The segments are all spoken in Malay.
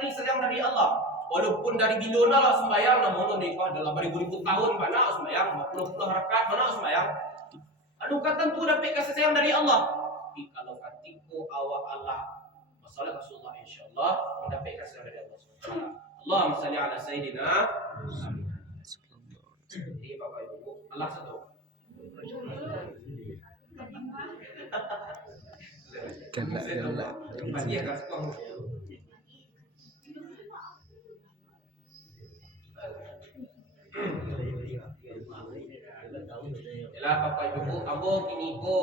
sekali sayang dari Allah. Walaupun dari bilona lah sembahyang, namun nikah dalam beribu-ribu tahun mana sembahyang, puluh-puluh rakaat mana sembahyang. Aduh kata tu dapat kasih sayang dari Allah. Tapi kalau katiku awak Allah masalah Rasulullah insyaallah mendapat kasih sayang dari Allah Subhanahu. Allahumma shalli ala sayyidina Muhammad. Jadi Bapak Ibu, Allah satu. Galak. Dia kasih kamu. Yalah Bapak Ibu, ambo kini ko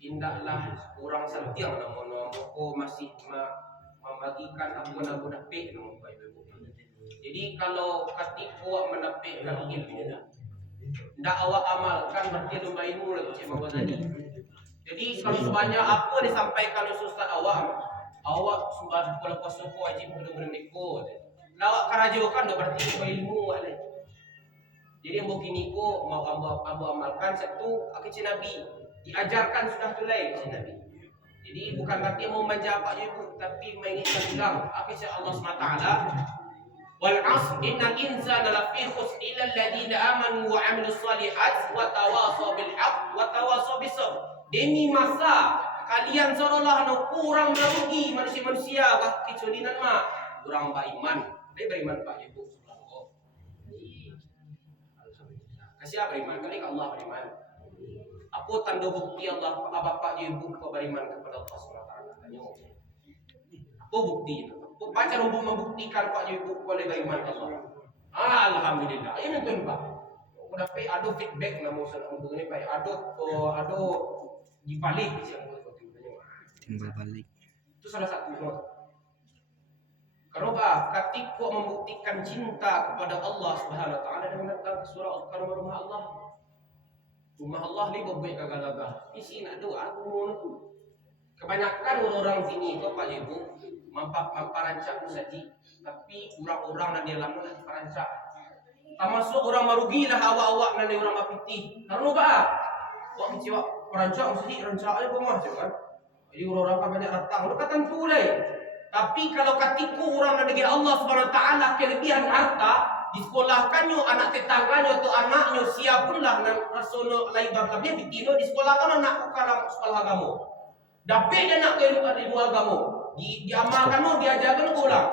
indahlah kurang setiang namun ambo masih membagikan aku dapik namun Bapak Ibu. Jadi kalau katiku mendapatkan ilmu, ndak awak amalkan berarti lumba ilmu lah Cik Mabah tadi. Jadi kalau sebanyak apa disampaikan Ustaz awak sembah kalau puasa wajib benar-benar neko. Lawak karajokan dah berarti ilmu ada. Jadi ambo kini ko mau ambo amalkan satu akik Nabi. Diajarkan sudah tulai akik Nabi. Jadi bukan berarti mau menjawab Ibu tapi mengingatkan ulang akik Allah SWT. Wal 'asr innal insana lafi khusr illa alladziina aamanu wa 'amilus shalihaati wa tawashaw bil haqq wa tawashaw bis sabr. Demi masa kalian seolah-olah kurang merugi manusia-manusia kecuali nama kurang beriman. Dia beriman Pak Ibu. Kasih beriman kali ke Allah beriman. Apa tanda bukti Allah Bapak Ibu kau beriman kepada Allah SWT? Tanya. Apa bukti? Baca rumput membuktikan Pak Ibu boleh beriman ke Allah. Alhamdulillah. Ini tuh Pak. Udah pe ada feedback namun senang ini Pak. Ada dibalik timbal balik. Itu salah satu not. Karena Pak, ketika membuktikan cinta kepada Allah Subhanahu wa taala dengan datang ke surah Al-Rumah Allah. Rumah Allah ni berbuat gagah-gagah. Isi nak doa aku. Kebanyakan orang-orang sini tu Pak Ibu memparancak saji, tapi orang-orang yang dalam nak parancak. Termasuk orang marugilah awak-awak nanti orang mapiti. Karena apa? Wak kecewa perancak mesti rancak aja rumah jangan. Jadi orang-orang kan banyak datang. Lu kata tentu lah. Tapi kalau katiku orang negeri Allah Subhanahu wa taala kelebihan harta, disekolahkannya anak tetangganya atau anaknya siapunlah rasono lain babnya bitino disekolahkan anak kalau sekolah agama. Dapat dia nak ilmu agama. Diamalkan diajarkan ulang.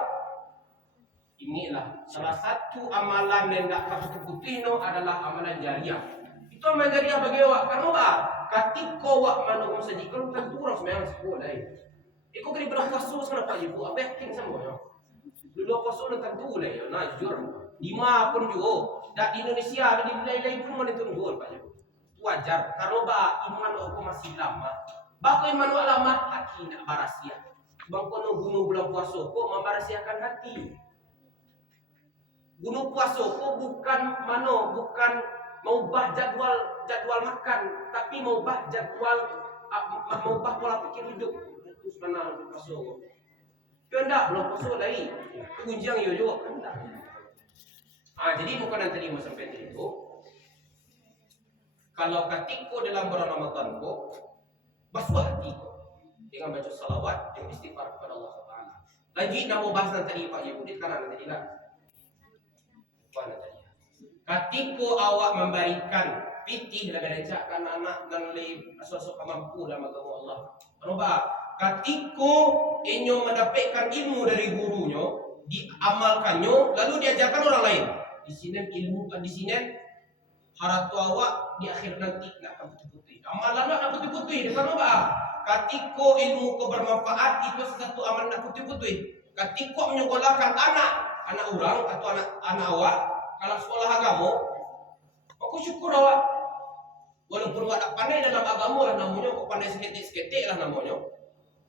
Inilah salah satu amalan yang tak putih-putih adalah amalan jariah. Itu amalan jariah bagi awak. Karena apa? Ketika awak mana saja kalau tentu orang sembahyang sekolah lain. Iko kena berpuasa sekarang Pak Ibu. Apa yakin semuanya? Dulu puasa dah tentu lah ya. Nah jujur. 5 pun juga. Dan di Indonesia ada di wilayah lain pun mana tunggu Pak Ibu. Wajar. Karena apa? Iman aku masih lama. Bako iman lama hati nak barasia. Bang kono gunung bulan puasa kok membarasiakan hati. Gunung puasa kok bukan mengubah jadwal makan, tapi mengubah mengubah pola pikir hidup. Itu sebenarnya puasa kok. Kendak belum puasa lagi. Kunjang yo juga kendak. Jadi bukan yang tadi mau sampai itu. Kalau ketika dalam bulan Ramadan kok basuh hati dengan baca salawat dan istighfar kepada Allah Taala. Lagi nak mau bahas tadi Pak Ibu di kanan tadi lah. Mana tadi? Ketika awak memberikan pitih dan mengajarkan anak dan sesuatu mampu dalam agama Allah. Kenapa? Ketika inyo mendapatkan ilmu dari gurunya, diamalkannya, lalu diajarkan orang lain. Di sini ilmu di sini haratu awak di akhir nanti nak akan putih-putih. Amalan nak putih-putih. Kenapa? Ketika ilmu kau bermanfaat itu satu amalan nak putih-putih. Ketika menyekolahkan anak orang atau anak awak kalau sekolah agama, aku syukur awak. Walaupun awak tak pandai dalam agama lah namanya, kau pandai seketik lah namanya.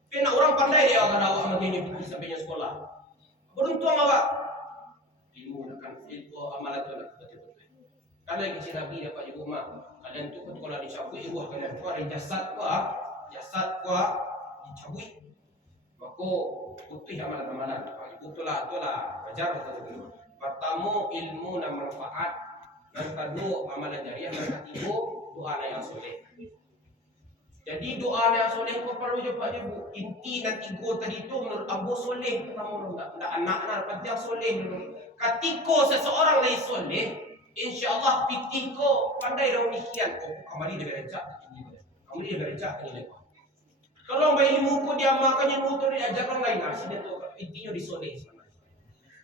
Tapi nak orang pandai dia akan awak mengenai pergi sampainya sekolah. Beruntung awak. Ilmu ilmu amalan tu nak putih-putih. Kalau yang kecil Nabi dapat ibu mak, kalian tu kalau dicabut ibu kalian tu ada jasad kuah dicabut. Maka putih amalan-amalan. Itulah wajar betul. Pertama ilmu dan manfaat, dan kedua amalan jariah, dan ketiga doa yang soleh. Jadi doa yang soleh kau perlu jumpa dia bu. Inti dan tiga tadi itu menurut Abu soleh pertama nak anak penting soleh dulu. Ketika seseorang lagi soleh, insya-Allah pitih ko pandai dah demikian. Oh, kembali dia berecak ini. Kembali dia berecak ini lepas. Kalau bayi ilmu ko dia makannya ilmu tu dia ajar orang lain, dia tu intinya disoleh sebenarnya.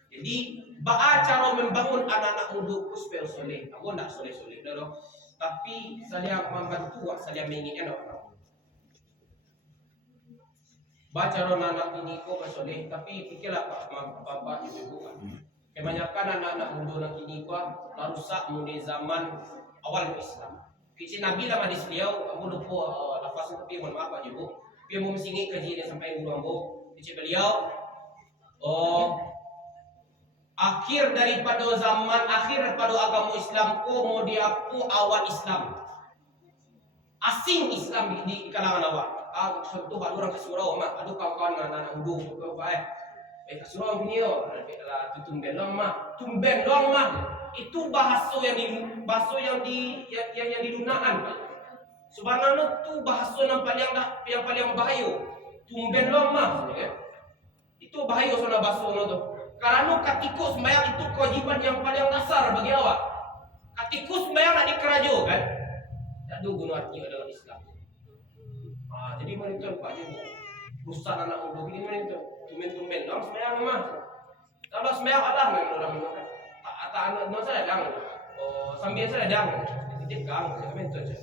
Jadi, ba'a cara membangun anak-anak muda supaya soleh. Aku nak soleh-soleh dah. Tapi saya membantu, saya menginginkan orang. Baca anak-anak ini kok soleh, tapi fikirlah bapak ibu kan. Kebanyakan anak-anak muda nak ini kok rusak mulai zaman awal Islam. Kecil Nabi lah hadis beliau, aku lupa lafaz tapi mohon maaf Pak Ibu. Dia mau singit kaji dia sampai guru ambo. Kecil beliau, akhir daripada zaman akhir daripada agama Islam ko mau diapu awal Islam. Asing Islam di kalangan awak. Contoh ada orang ke surau mak, ada kawan-kawan anak muda apa ke surau punya lah tumben long mah. Itu bahasa yang digunakan. Sebenarnya tu bahasa yang paling bahaya. Tumben long mah. Itu bahaya soal bahasa tu. Karena ketika sembahyang itu kewajiban yang paling dasar bagi awak. Ketika sembahyang nak dikerajo kan, tak ada guna artinya dalam Islam. Jadi monitor Pak Ibu, rusak anak muda ini monitor. Tumben dalam sembahyang mah. Kalau sembahyang Allah memang orang makan. Tak anak no saya dang. Sambil saya dang. Titip gang, monitor je.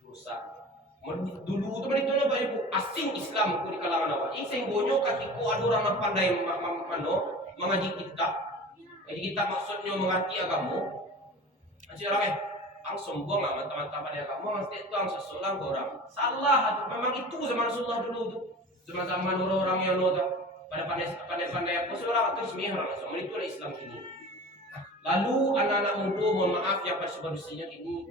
Rusak. Dulu tu monitor Pak Ibu, asing Islam ku di kalangan awak. Ini sehinggonyo ketika ada orang yang pandai mengaji kitab. Jadi kita maksudnya mengerti agama. Macam orang ang sombong lah teman-teman yang kamu ang setiap tuang sesulang ke orang. Salah, memang itu zaman Rasulullah dulu tu. Zaman orang-orang yang nota pada pandai-pandai apa seorang terus mihar langsung. Itu adalah Islam ini. Lalu anak-anak muda mohon maaf yang persebarusinya ini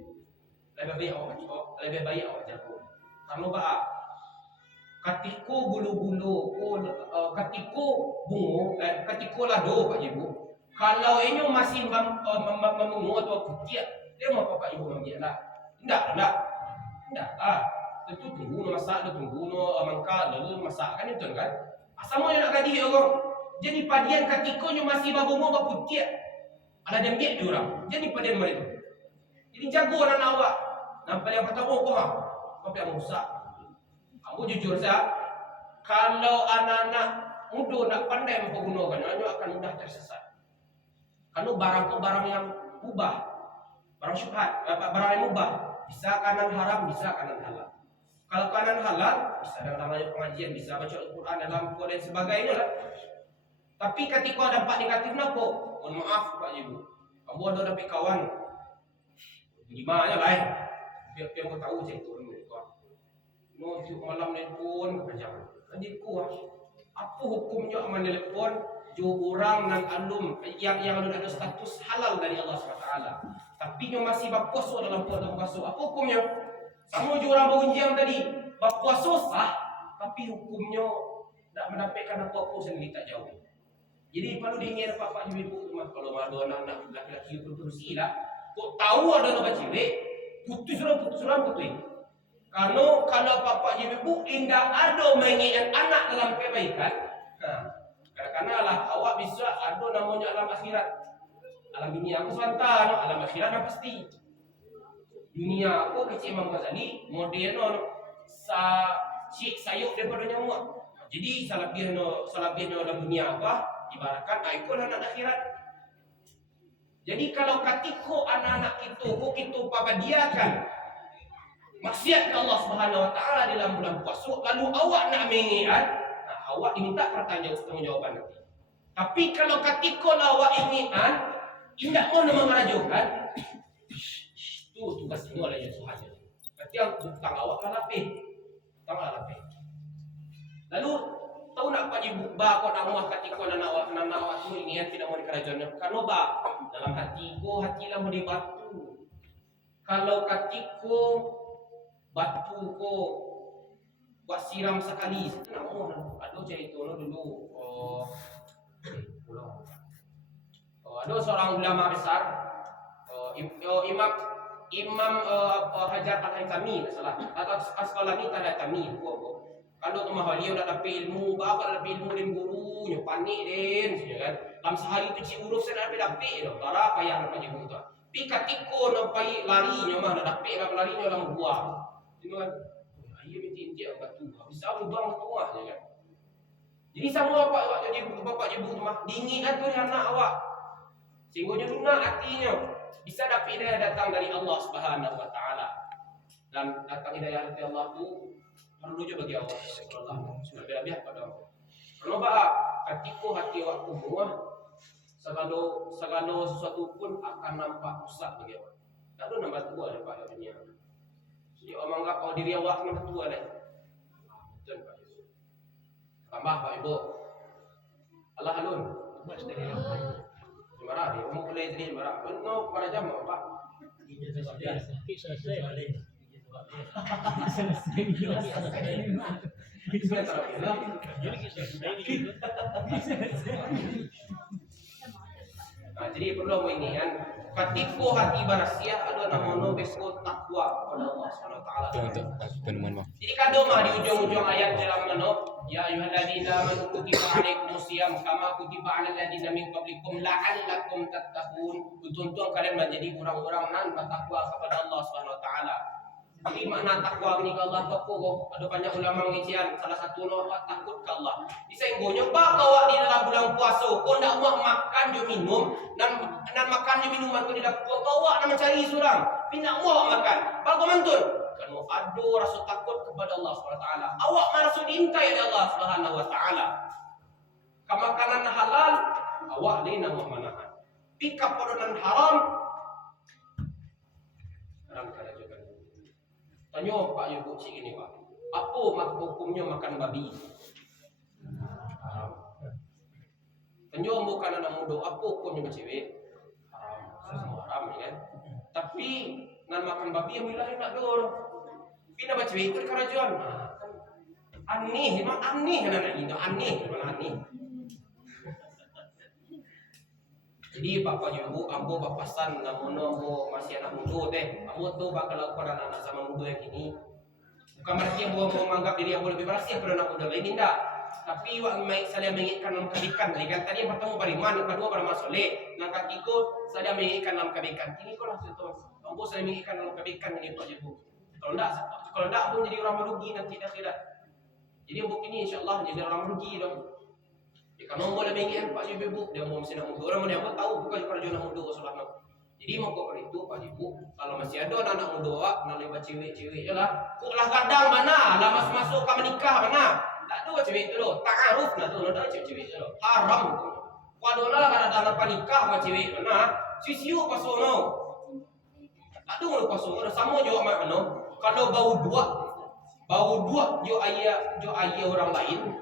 lebih baik awak jago. Karena apa? Ketika bulu-bulu, ketika bungo, ketika lado Pak Ibu. Kalau ini masih memungu atau kutiak, dia mau Bapak Ibu mengambil lah. Tidak. Tentu tunggu masak, tunggu mangkal, lalu masak kan itu kan. Sama yang nak gaji orang. Jadi padian ketikanya masih babungo bakutiak. Ada demiak diorang. Jadi padian mereka. Jadi jago anak awak. Nampak yang pertama kau apa yang rusak. Aku jujur saya, kalau anak-anak muda nak pandai mempergunakan, dia akan mudah tersesat. Kalau barang yang mubah, barang syubhat, barang yang mubah, bisa kanan haram, bisa kanan halal. Kalau kanan halal, bisa dalam pengajian, bisa baca Al-Quran dalam dan sebagainya lah. Tapi ketika dampak negatif apa? Mohon maaf Pak Ibu, kamu ada dapat kawan, gimana lah biar kau tahu saya itu no tiup malam nelpon kepanjangan. Jadi kuah. Apa hukumnya aman nelpon jo orang nan alum yang ada status halal dari Allah SWT. Tapi yang masih berpuasa dalam puasa. Apa hukumnya? Sama jo orang berunjang tadi, berpuasa sah, tapi hukumnya tak mendapatkan apa-apa sendiri tak jauh. Jadi perlu diingat Pak Ibu rumah kalau ada anak-anak laki-laki berfungsi lah. Kok tahu ada anak cewek, putus. Kalau Bapak Ibu indah ada mengingat anak dalam kebaikan, kadang-kadang lah awak bisa ada namanya alam akhirat. Alam dunia aku sebentar, alam akhirat dah pasti. Dunia aku kecil Imam Ghazali, modern sayuk daripada nyamuk. Jadi salabihnya dalam dunia apa? Ibaratkan ikon anak akhirat. Jadi kalau ketika anak-anak kita pabadiakan maksiat ke Allah Subhanahu Wa Taala dalam bulan puasa, lalu awak nak mengingat, awak diminta pertanggungjawaban nanti. Tapi kalau ketika awak ingat, tidak mau mengerajukan, itu tugas ini oleh Yesus saja. Berarti yang hutang awak kan lapih, Lalu tahu nak Pak Ibu kau nak muah ketika anak awak tu ingat tidak mau dikerajaan. Kalau dalam hatiku hatilah mau dibatu. Kalau ketika batu ko buat siram sekali itu nak mau ada cerita dulu ada seorang ulama besar Imam Hajar Al-Haytami salah atau Asqalani Al-Haytami kalau tu mahal dia nak dapat ilmu, bakal dapat ilmu dari guru, nyo panik den, kan. Dalam sehari tu cik urus saya dapat tu, lara payah nak panjang tu. Pi katiko nak pai lari nyo mah nak dapat nak lari nyo dalam buah. Tengok kan. Ayo minta injek batu. Bisa lubang tu je kan. Jadi sama bapak ibu tu mah dingin tu anak awak. Sehingga lunak hatinya. Bisa dapat hidayah datang dari Allah Subhanahu wa taala. Dan datang hidayah dari Allah tu perlu je bagi Allah. Lebih-lebih pada Allah. Kalau ketika hati awak kumuh, segala sesuatu pun akan nampak rusak bagi awak. Tak ada nama tua dapat dunia. Jadi orang anggap kalau diri awak nama tua dah. Betul Pak Ibu. Tambah Pak Ibu. Allah halun. Marah dia, umur boleh jadi marah. No, pada jam apa? Jadi perlu ini kan. Ketika hati barasia ada nama besko takwa kepada Allah Subhanahu wa taala. Jadi kado mah di ujung-ujung ayat dalam mana ya ayyuhalladzina amanu kutiba alaikumusiyam kama kutiba alal ladzina min qablikum la'allakum tattaqun. Untuk kalian menjadi orang-orang nan bertakwa kepada Allah Subhanahu wa taala. Tapi makna takwa ni ke Allah kok ada banyak ulama mengijian salah satu awak takut ke Allah. Disenggonya bak awak di dalam bulan puasa kau ndak mau makan je minum dan makan je minuman kau di dalam puasa awak nak mencari seorang. Pindak mau makan. Bagus mantun. Kan mau ado rasa takut kepada Allah Subhanahu wa taala. Awak merasa diintai oleh Allah Subhanahu wa taala. Makanan halal awak ni nak manahan. Pika padanan haram kadang-kadang juga. Tanya Pak Ibu cik ini Pak. Apa hukumnya makan babi? Haram. Tanya bukan anak muda. Apa hukumnya bercewek? Haram. Haram kan? Tapi nak makan babi yang bila nak dor. Pina bercewek ikut kerajaan. Aneh, memang aneh anak ini. Aneh, memang aneh. Jadi Bapak Ibu, ambo papasan namono ambo masih anak muda teh. Ambo tu bakal lakukan anak sama muda yang ini. Bukan berarti ambo menganggap diri ambo lebih bersih daripada anak muda lain tidak. Tapi saya mengingatkan dalam kebaikan. Tadi yang pertama beriman, yang kedua beramal soleh, yang ketiga saya mengingatkan dalam kebaikan. Ini kalau satu ambo saya mengingatkan dalam kebaikan ini Pak Ibu. Kalau tidak ambo jadi orang merugi nanti tidak. Jadi ambo ini insyaallah jadi orang merugi dong. Kalau boleh mengingat Pak Ibu, dia mau mesti nak muda. Orang mana tahu bukan kerja nak muda soalnya. Jadi mau kau itu Pak Ibu, kalau masih ada anak muda, nak lepas cewek-cewek je lah. Kok lah kadang mana, lah masuk ke menikah mana? Tak ada cewek tu loh, ta'aruf lah tu, ada cewek-cewek tu loh. Haram tu. Kalau lah kadang lepas nikah sama cewek mana, siu pasal no. Tak ada orang pasal, ada sama juga mak mana. Kalau bau dua, jo ayah orang lain.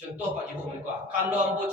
Contoh Pak Ibu mereka, kalau ambo